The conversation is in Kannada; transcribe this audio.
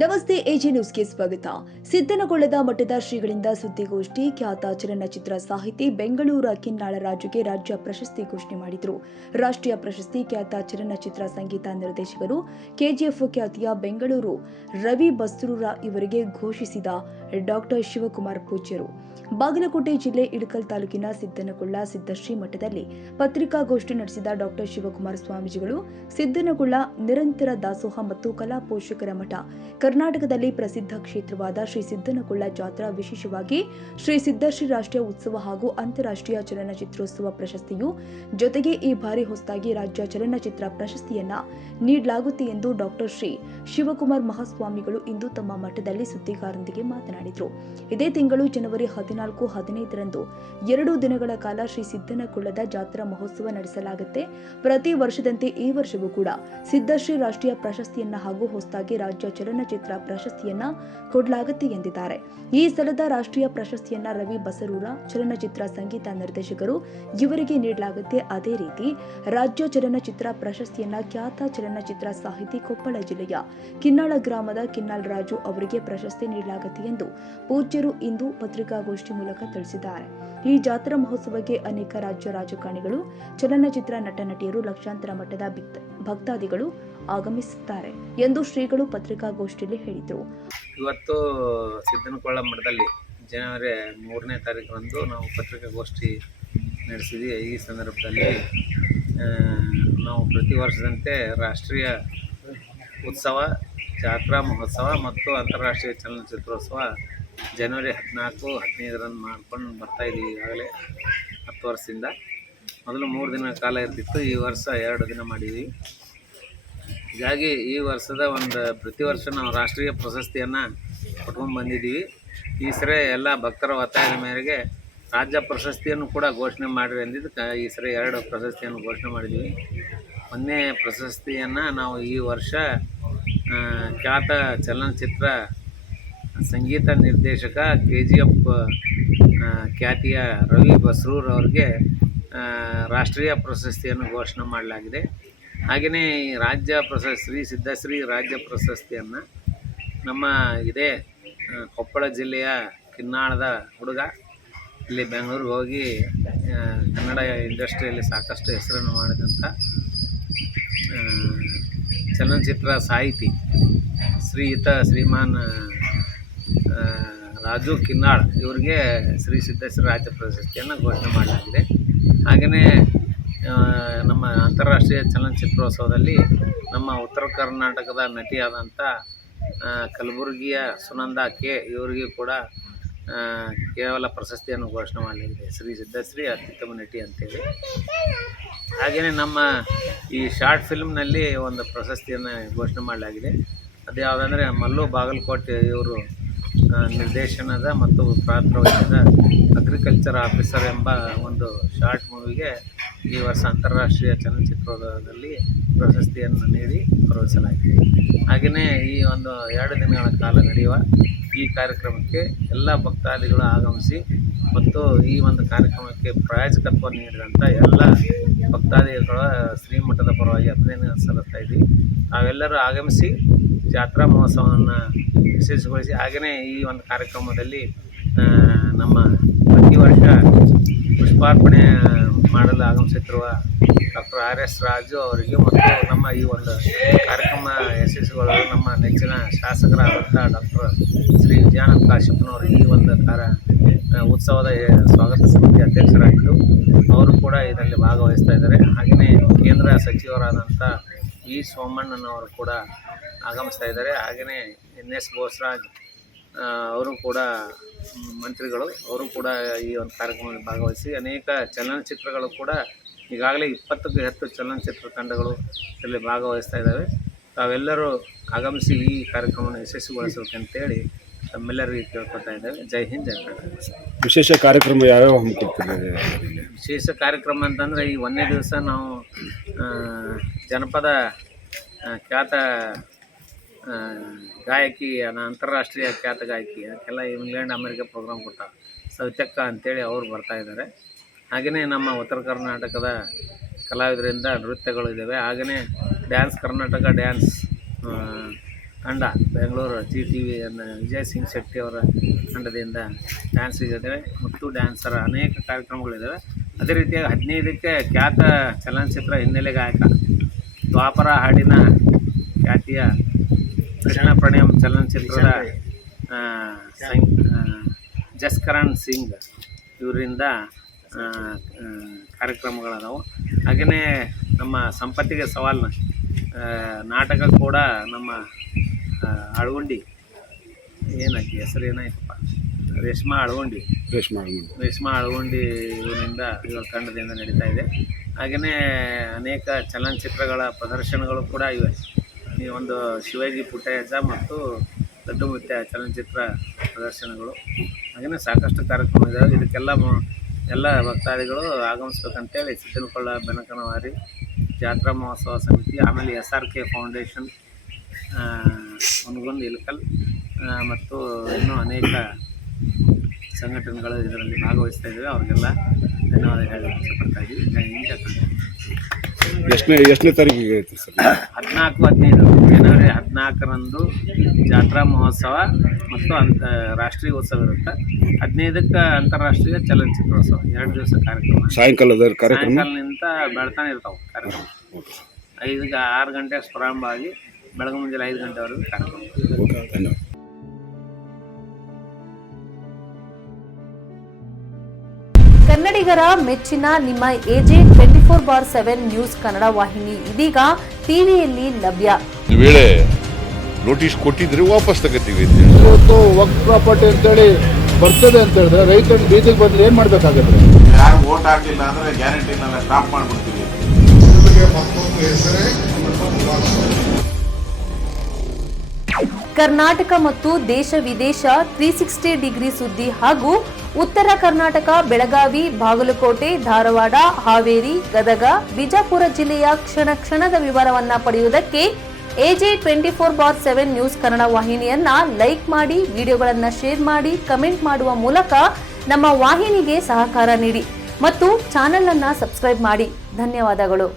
ನಮಸ್ತೆ ಎಜೆ ನ್ಯೂಸ್ಗೆ ಸ್ವಾಗತ. ಸಿದ್ದನಗೊಳ್ಳದ ಮಠದ ಶ್ರೀಗಳಿಂದ ಸುದ್ದಿಗೋಷ್ಠಿ. ಖ್ಯಾತ ಚಲನಚಿತ್ರ ಸಾಹಿತಿ ಬೆಂಗಳೂರ ಕಿನ್ನಾಳ ರಾಜುಗೆ ರಾಜ್ಯ ಪ್ರಶಸ್ತಿ ಘೋಷಣೆ ಮಾಡಿದರು. ರಾಷ್ಟ್ರೀಯ ಪ್ರಶಸ್ತಿ ಖ್ಯಾತ ಚಲನಚಿತ್ರ ಸಂಗೀತ ನಿರ್ದೇಶಕರು ಕೆಜಿಎಫ್ ಖ್ಯಾತಿಯ ಬೆಂಗಳೂರು ರವಿ ಬಸ್ರೂರ ಇವರಿಗೆ ಘೋಷಿಸಿದ ಡಾಕ್ಟರ್ ಶಿವಕುಮಾರ್ ಪೂಜ್ಯರು. ಬಾಗಲಕೋಟೆ ಜಿಲ್ಲೆ ಇಳಕಲ್ ತಾಲೂಕಿನ ಸಿದ್ದನಗೊಳ್ಳ ಸಿದ್ದಶ್ರೀ ಮಠದಲ್ಲಿ ಪತ್ರಿಕಾಗೋಷ್ಠಿ ನಡೆಸಿದ ಡಾಕ್ಟರ್ ಶಿವಕುಮಾರ ಸ್ವಾಮೀಜಿಗಳು ಸಿದ್ದನಗೊಳ್ಳ ನಿರಂತರ ದಾಸೋಹ ಮತ್ತು ಕಲಾ ಪೋಷಕರ ಮಠ ಕರ್ನಾಟಕದಲ್ಲಿ ಪ್ರಸಿದ್ಧ ಕ್ಷೇತ್ರವಾದ ಶ್ರೀ ಸಿದ್ದನಗೊಳ್ಳ ಜಾತ್ರಾ, ವಿಶೇಷವಾಗಿ ಶ್ರೀ ಸಿದ್ದಶ್ರೀ ರಾಷ್ಟ್ರೀಯ ಉತ್ಸವ ಹಾಗೂ ಅಂತಾರಾಷ್ಟ್ರೀಯ ಚಲನಚಿತ್ರೋತ್ಸವ ಪ್ರಶಸ್ತಿಯು ಜೊತೆಗೆ ಈ ಬಾರಿ ಹೊಸದಾಗಿ ರಾಜ್ಯ ಚಲನಚಿತ್ರ ಪ್ರಶಸ್ತಿಯನ್ನ ನೀಡಲಾಗುತ್ತೆ ಎಂದು ಡಾಕ್ಟರ್ ಶ್ರೀ ಶಿವಕುಮಾರ್ ಮಹಾಸ್ವಾಮಿಗಳು ಇಂದು ತಮ್ಮ ಮಠದಲ್ಲಿ ಸುದ್ದಿಗಾರರೊಂದಿಗೆ ಮಾತನಾಡಿದರು. ಇದೇ ತಿಂಗಳು ಜನವರಿ 14-15ರಂದು 2 ದಿನಗಳ ಕಾಲ ಶ್ರೀ ಸಿದ್ದನಗೊಳ್ಳದ ಜಾತ್ರಾ ಮಹೋತ್ಸವ ನಡೆಸಲಾಗುತ್ತೆ. ಪ್ರತಿ ವರ್ಷದಂತೆ ಈ ವರ್ಷವೂ ಕೂಡ ಸಿದ್ದಶ್ರೀ ರಾಷ್ಟ್ರೀಯ ಪ್ರಶಸ್ತಿಯನ್ನ ಹಾಗೂ ಹೊಸದಾಗಿ ರಾಜ್ಯ ಚಲನಚಿತ್ರ ಪ್ರಶಸ್ತಿಯನ್ನ ಕೊಡಲಾಗುತ್ತೆ ಎಂದಿದ್ದಾರೆ. ಈ ಸಲದ ರಾಷ್ಟ್ರೀಯ ಪ್ರಶಸ್ತಿಯನ್ನ ರವಿ ಬಸರೂರ ಚಲನಚಿತ್ರ ಸಂಗೀತ ನಿರ್ದೇಶಕರು ಇವರಿಗೆ ನೀಡಲಾಗುತ್ತೆ. ಅದೇ ರೀತಿ ರಾಜ್ಯ ಚಲನಚಿತ್ರ ಪ್ರಶಸ್ತಿಯನ್ನ ಖ್ಯಾತ ಚಲನಚಿತ್ರ ಸಾಹಿತಿ ಕೊಪ್ಪಳ ಜಿಲ್ಲೆಯ ಕಿನ್ನಾಳ ಗ್ರಾಮದ ಕಿನ್ನಾಳ ರಾಜು ಅವರಿಗೆ ಪ್ರಶಸ್ತಿ ನೀಡಲಾಗುತ್ತೆ ಎಂದು ಪೂಜ್ಯರು ಇಂದು ಪತ್ರಿಕಾಗೋಷ್ಠಿ ಮೂಲಕ ತಿಳಿಸಿದ್ದಾರೆ. ಈ ಜಾತ್ರಾ ಮಹೋತ್ಸವಕ್ಕೆ ಅನೇಕ ರಾಜ್ಯ ರಾಜಕಾರಣಿಗಳು, ಚಲನಚಿತ್ರ ನಟ ನಟಿಯರು, ಲಕ್ಷಾಂತರ ಮಠದ ಭಕ್ತಾದಿಗಳು ಆಗಮಿಸುತ್ತಾರೆ ಎಂದು ಶ್ರೀಗಳು ಪತ್ರಿಕಾಗೋಷ್ಠಿಯಲ್ಲಿ ಹೇಳಿದರು. ಇವತ್ತು ಸಿದ್ದನಗೊಳ್ಳ ಮಠದಲ್ಲಿ ಜನವರಿ 3ನೇ ತಾರೀಕರಂದು ನಾವು ಪತ್ರಿಕಾಗೋಷ್ಠಿ ನಡೆಸಿದ್ವಿ. ಈ ಸಂದರ್ಭದಲ್ಲಿ ನಾವು ಪ್ರತಿ ವರ್ಷದಂತೆ ರಾಷ್ಟ್ರೀಯ ಉತ್ಸವ, ಜಾತ್ರಾ ಮಹೋತ್ಸವ ಮತ್ತು ಅಂತಾರಾಷ್ಟ್ರೀಯ ಚಲನಚಿತ್ರೋತ್ಸವ ಜನವರಿ 14-15ರಂದು ಮಾಡ್ಕೊಂಡು ಬರ್ತಾಯಿದ್ದೀವಿ. ಈಗಾಗಲೇ 10 ವರ್ಷದಿಂದ. ಮೊದಲು 3 ದಿನ ಕಾಲ ಇರ್ತಿತ್ತು, ಈ ವರ್ಷ 2 ದಿನ ಮಾಡಿದ್ವಿ. ಹೀಗಾಗಿ ಈ ವರ್ಷದ ಪ್ರತಿ ವರ್ಷ ನಾವು ರಾಷ್ಟ್ರೀಯ ಪ್ರಶಸ್ತಿಯನ್ನು ಕೊಟ್ಕೊಂಡು ಬಂದಿದ್ದೀವಿ. ಈ ಸರಿ ಎಲ್ಲ ಭಕ್ತರ ಒತ್ತಾಯದ ಮೇರೆಗೆ ರಾಜ್ಯ ಪ್ರಶಸ್ತಿಯನ್ನು ಕೂಡ ಘೋಷಣೆ ಮಾಡಿರಿ ಅಂದಿದ್ದಕ್ಕೆ ಈ ಸರಿ 2 ಪ್ರಶಸ್ತಿಯನ್ನು ಘೋಷಣೆ ಮಾಡಿದ್ದೀವಿ. 1ನೇ ಪ್ರಶಸ್ತಿಯನ್ನು ನಾವು ಈ ವರ್ಷ ಖ್ಯಾತ ಚಲನಚಿತ್ರ ಸಂಗೀತ ನಿರ್ದೇಶಕ ಕೆಜಿಎಫ್ ಖ್ಯಾತಿಯ ರವಿ ಬಸ್ರೂರ್ ಅವರಿಗೆ ರಾಷ್ಟ್ರೀಯ ಪ್ರಶಸ್ತಿಯನ್ನು ಘೋಷಣೆ ಮಾಡಲಾಗಿದೆ. ಹಾಗೆಯೇ ಈ ರಾಜ್ಯ ಪ್ರಶಸ್ತಿ ಶ್ರೀ ಸಿದ್ದಶ್ರೀ ರಾಜ್ಯ ಪ್ರಶಸ್ತಿಯನ್ನು ನಮ್ಮ ಇದೇ ಕೊಪ್ಪಳ ಜಿಲ್ಲೆಯ ಕಿನ್ನಾಳದ ಹುಡುಗ ಇಲ್ಲಿ ಬೆಂಗಳೂರಿಗೆ ಹೋಗಿ ಕನ್ನಡ ಇಂಡಸ್ಟ್ರಿಯಲ್ಲಿ ಸಾಕಷ್ಟು ಹೆಸರನ್ನು ಮಾಡಿದಂಥ ಚಲನಚಿತ್ರ ಸಾಹಿತಿ ಶ್ರೀಮಾನ್ ರಾಜು ಕಿನ್ನಾಳ್ ಇವರಿಗೆ ಶ್ರೀ ಸಿದ್ದಶ್ರೀ ರಾಜ್ಯ ಪ್ರಶಸ್ತಿಯನ್ನು ಘೋಷಣೆ ಮಾಡಲಾಗಿದೆ. ಹಾಗೆಯೇ ನಮ್ಮ ಅಂತಾರಾಷ್ಟ್ರೀಯ ಚಲನಚಿತ್ರೋತ್ಸವದಲ್ಲಿ ನಮ್ಮ ಉತ್ತರ ಕರ್ನಾಟಕದ ನಟಿಯಾದಂಥ ಕಲಬುರಗಿಯ ಸುನಂದಾ ಕೆ ಇವರಿಗೂ ಕೂಡ ಕೇವಲ ಪ್ರಶಸ್ತಿಯನ್ನು ಘೋಷಣೆ ಮಾಡಲಾಗಿದೆ, ಶ್ರೀ ಸಿದ್ದಶ್ರೀ ಅತ್ಯುತ್ತಮ ನಟಿ ಅಂತೇಳಿ. ಹಾಗೆಯೇ ನಮ್ಮ ಈ ಶಾರ್ಟ್ ಫಿಲ್ಮ್ನಲ್ಲಿ ಒಂದು ಪ್ರಶಸ್ತಿಯನ್ನು ಘೋಷಣೆ ಮಾಡಲಾಗಿದೆ. ಅದು ಯಾವುದಂದರೆ ಮಲ್ಲು ಬಾಗಲಕೋಟೆ ಇವರು ನಿರ್ದೇಶನದ ಮತ್ತು ಪಾತ್ರವಹಿಸಿದ ಅಗ್ರಿಕಲ್ಚರ್ ಆಫೀಸರ್ ಎಂಬ ಒಂದು ಶಾರ್ಟ್ ಮೂವಿಗೆ ಈ ವರ್ಷ ಅಂತಾರಾಷ್ಟ್ರೀಯ ಚಲನಚಿತ್ರೋತ್ಸವದಲ್ಲಿ ಪ್ರಶಸ್ತಿಯನ್ನು ನೀಡಿ ಗೌರವಿಸಲಾಗಿದೆ. ಹಾಗೆಯೇ ಈ 2 ದಿನಗಳ ಕಾಲ ನಡೆಯುವ ಈ ಕಾರ್ಯಕ್ರಮಕ್ಕೆ ಎಲ್ಲ ಭಕ್ತಾದಿಗಳು ಆಗಮಿಸಿ ಮತ್ತು ಈ ಕಾರ್ಯಕ್ರಮಕ್ಕೆ ಪ್ರಾಯೋಜಕತ್ವ ನೀಡಿದಂಥ ಎಲ್ಲ ಭಕ್ತಾದಿಗಳ ಶ್ರೀಮಠದ ಪರವಾಗಿ ಅಭಿನಂದನೆ ಸಲ್ಲಿಸ್ತಾ ಇದ್ದೀವಿ. ತಾವೆಲ್ಲರೂ ಆಗಮಿಸಿ ಜಾತ್ರಾ ಮಹೋತ್ಸವವನ್ನು ಯಶಸ್ವಿಗೊಳಿಸಿ. ಹಾಗೆಯೇ ಈ ಕಾರ್ಯಕ್ರಮದಲ್ಲಿ ನಮ್ಮ ಪ್ರತಿ ವರ್ಷ ಪುಷ್ಪಾರ್ಪಣೆ ಮಾಡಲು ಆಗಮಿಸುತ್ತಿರುವ ಡಾಕ್ಟರ್ RS ರಾಜು ಅವರಿಗೆ ಮತ್ತು ನಮ್ಮ ಈ ಕಾರ್ಯಕ್ರಮ ಯಶಸ್ವಿಗೊಳ್ಳಲು ನಮ್ಮ ನೆಚ್ಚಿನ ಶಾಸಕರಾದಂಥ ಡಾಕ್ಟರ್ ಶ್ರೀ ವಿಜಯಾನಂದ ಕಾಶ್ಯಪ್ಪನವರು ಈ ಉತ್ಸವದ ಸ್ವಾಗತ ಸಮಿತಿ ಅಧ್ಯಕ್ಷರಾಗಿದ್ದು ಅವರು ಕೂಡ ಇದರಲ್ಲಿ ಭಾಗವಹಿಸ್ತಾ ಇದ್ದಾರೆ. ಹಾಗೆಯೇ ಕೇಂದ್ರ ಸಚಿವರಾದಂಥ ಸೋಮಣ್ಣನವರು ಕೂಡ ಆಗಮಿಸ್ತಾ ಇದ್ದಾರೆ. ಹಾಗೆಯೇ NS ಬೋಸರಾಜ್ ಅವರು ಕೂಡ ಮಂತ್ರಿಗಳು, ಅವರು ಕೂಡ ಈ ಕಾರ್ಯಕ್ರಮದಲ್ಲಿ ಭಾಗವಹಿಸಿ ಅನೇಕ ಚಲನಚಿತ್ರಗಳು ಕೂಡ ಈಗಾಗಲೇ 20ಕ್ಕೂ ಹೆಚ್ಚು ಚಲನಚಿತ್ರ ತಂಡಗಳು ಇದರಲ್ಲಿ ಭಾಗವಹಿಸ್ತಾ ಇದ್ದಾವೆ. ತಾವೆಲ್ಲರೂ ಆಗಮಿಸಿ ಈ ಕಾರ್ಯಕ್ರಮವನ್ನು ಯಶಸ್ವಿಗೊಳಿಸಬೇಕಂತೇಳಿ ತಮ್ಮೆಲ್ಲರಿಗೆ ಕೇಳ್ಕೊತಾ ಇದ್ದೇವೆ. ಜೈ ಹಿಂದ್, ಜೈ ಕರ್ನಾಟಕ. ವಿಶೇಷ ಕಾರ್ಯಕ್ರಮ ಯಾವ್ಯಾವ ಹಮ್ಮಿಕೊಳ್ತಿದ್ದಾರೆ? ವಿಶೇಷ ಕಾರ್ಯಕ್ರಮ ಅಂತಂದರೆ ಈ 1ನೇ ದಿವಸ ನಾವು ಜನಪದ ಖ್ಯಾತ ಗಾಯಕಿ, ಅಂತಾರಾಷ್ಟ್ರೀಯ ಖ್ಯಾತ ಗಾಯಕಿ, ಅದಕ್ಕೆಲ್ಲ ಇಂಗ್ಲೆಂಡ್ ಅಮೆರಿಕ ಪ್ರೋಗ್ರಾಮ್ ಕೊಟ್ಟ ಸವಿತಕ್ಕ ಅಂತೇಳಿ ಅವರು ಬರ್ತಾಯಿದ್ದಾರೆ. ಹಾಗೆಯೇ ನಮ್ಮ ಉತ್ತರ ಕರ್ನಾಟಕದ ಕಲಾವಿದರಿಂದ ನೃತ್ಯಗಳು ಇದ್ದಾವೆ. ಹಾಗೆಯೇ ಡ್ಯಾನ್ಸ್, ಕರ್ನಾಟಕ ಡ್ಯಾನ್ಸ್ ತಂಡ ಬೆಂಗಳೂರು GTV ವಿಜಯ್ ಸಿಂಗ್ ಶೆಟ್ಟಿ ಅವರ ತಂಡದಿಂದ ಡ್ಯಾನ್ಸ್ ಇದ್ದಾವೆ ಮತ್ತು ಡ್ಯಾನ್ಸರ್ ಅನೇಕ ಕಾರ್ಯಕ್ರಮಗಳಿದ್ದಾವೆ. ಅದೇ ರೀತಿಯಾಗಿ 15ಕ್ಕೆ ಖ್ಯಾತ ಚಲನಚಿತ್ರ ಹಿನ್ನೆಲೆ ಗಾಯಕ ದ್ವಾಪರ ಹಾಡಿನ ಖ್ಯಾತಿಯ ಕೃಷ್ಣ ಪ್ರಣಯಂ ಚಲನಚಿತ್ರದ ಜಸ್ಕರಣ್ ಸಿಂಗ್ ಇವರಿಂದ ಕಾರ್ಯಕ್ರಮಗಳದಾವು. ಹಾಗೆಯೇ ನಮ್ಮ ಸಂಪತ್ತಿಗೆ ಸವಾಲ್ನ ನಾಟಕ ಕೂಡ ನಮ್ಮ ಅಳಗುಂಡಿ ಏನಾಯ್ತು ಹೆಸರು ಏನಾಯ್ತಪ್ಪ ರೇಷ್ಮಾ ಅಳಗುಂಡಿ ಇವರಿಂದ ಇವರ ತಂಡದಿಂದ ನಡೀತಾ ಇದೆ. ಹಾಗೆಯೇ ಅನೇಕ ಚಲನಚಿತ್ರಗಳ ಪ್ರದರ್ಶನಗಳು ಕೂಡ ಇವೆ. ಈ ಒಂದು ಶಿವಾಜಿ ಪುಟ್ಟಯ್ಯಜ್ಜ ಮತ್ತು ದೊಡ್ಡ ಮುತ್ಯ ಚಲನಚಿತ್ರ ಪ್ರದರ್ಶನಗಳು ಹಾಗೆಯೇ ಸಾಕಷ್ಟು ಕಾರ್ಯಕ್ರಮ ಇದ್ದಾವೆ. ಇದಕ್ಕೆಲ್ಲ ಎಲ್ಲ ಭಕ್ತಾದಿಗಳು ಆಗಮಿಸ್ಬೇಕಂತೇಳಿ ಸಿದ್ದನಕೊಳ್ಳ ಬೆನಕನವಾರಿ ಜಾತ್ರಾ ಮಹೋತ್ಸವ ಸಮಿತಿ, ಆಮೇಲೆ SRK ಫೌಂಡೇಶನ್, ಹುನಗುಂದ ಇಳಕಲ್ ಮತ್ತು ಇನ್ನೂ ಅನೇಕ ಸಂಘಟನೆಗಳು ಇದರಲ್ಲಿ ಭಾಗವಹಿಸ್ತಾ ಇದ್ದಾವೆ. ಅವ್ರಿಗೆಲ್ಲ ಧನ್ಯವಾದ ಹೇಳಲಿಕ್ಕೆ ಇಷ್ಟಪಡ್ತಾ ಇದ್ದೀವಿ. ಎಷ್ಟನೇ ತಾರೀಕಿಗೆ ಐತೆ ಸರ್? 14-15 ಜನವರಿ 14ರಂದು ಜಾತ್ರಾ ಮಹೋತ್ಸವ ಮತ್ತು ರಾಷ್ಟ್ರೀಯ ಉತ್ಸವ ಇರುತ್ತೆ. 15ಕ್ಕೆ ಅಂತಾರಾಷ್ಟ್ರೀಯ ಚಲನಚಿತ್ರೋತ್ಸವ 2 ದಿವಸ ಕಾರ್ಯಕ್ರಮ. ಸಾಯಂಕಾಲನಿಂದ ಬೆಳ್ತಾನೆ ಇರ್ತಾವೆ ಕಾರ್ಯಕ್ರಮ. 6 ಗಂಟೆಗೆ ಪ್ರಾರಂಭ ಆಗಿ ಬೆಳಗ್ಗೆ ಮುಂಜಾನೆ 5 ಗಂಟೆವರೆಗೂ ಕಾರ್ಯಕ್ರಮ. ಧನ್ಯವಾದ. ಕನ್ನಡಿಗರ ಮೆಚ್ಚಿನ ನಿಮ್ಮ AJ 24/7 ನ್ಯೂಸ್ ಕನ್ನಡ ವಾಹಿನಿ ಇದೀಗ ಟಿವಿಯಲ್ಲಿ ಲಭ್ಯ. ಒಂದು ವೇಳೆ ನೋಟಿಸ್ ಕೊಟ್ಟಿದ್ರೆ ವಾಪಸ್ ತಗೋತೀವಿ. ಇವತ್ತು ವಕ್ಫ್ ಪ್ರಾಪರ್ಟಿ ಅಂತೇಳಿ ಬರ್ತದೆ ಅಂತ ಹೇಳಿದ್ರೆ ರೈತರು ಬೀದಿಗೆ ಬಂದ್ರೆ ಏನ್ ಮಾಡ್ಬೇಕಾಗತ್ತೆ? ಯಾರು ವೋಟ್ ಹಾಕಿಲ್ಲ ಅಂದ್ರೆ ಗ್ಯಾರಂಟಿನೆಲ್ಲ ಸ್ಟಾಪ್ ಮಾಡ್ಬಿಡ್ತೀವಿ. ಕರ್ನಾಟಕ ಮತ್ತು ದೇಶ ವಿದೇಶ 360 ಡಿಗ್ರಿ ಸುದ್ದಿ ಹಾಗೂ ಉತ್ತರ ಕರ್ನಾಟಕ ಬೆಳಗಾವಿ, ಬಾಗಲಕೋಟೆ, ಧಾರವಾಡ, ಹಾವೇರಿ, ಗದಗ, ಬಿಜಾಪುರ ಜಿಲ್ಲೆಯ ಕ್ಷಣ ಕ್ಷಣದ ವಿವರವನ್ನ ಪಡೆಯುವುದಕ್ಕೆ AJ 24/7 ನ್ಯೂಸ್ ಕನ್ನಡ ವಾಹಿನಿಯನ್ನ ಲೈಕ್ ಮಾಡಿ, ವಿಡಿಯೋಗಳನ್ನ ಶೇರ್ ಮಾಡಿ, ಕಮೆಂಟ್ ಮಾಡುವ ಮೂಲಕ ನಮ್ಮ ವಾಹಿನಿಗೆ ಸಹಕಾರ ನೀಡಿ ಮತ್ತು ಚಾನೆಲ್ ಅನ್ನ ಸಬ್ಸ್ಕ್ರೈಬ್ ಮಾಡಿ. ಧನ್ಯವಾದಗಳು.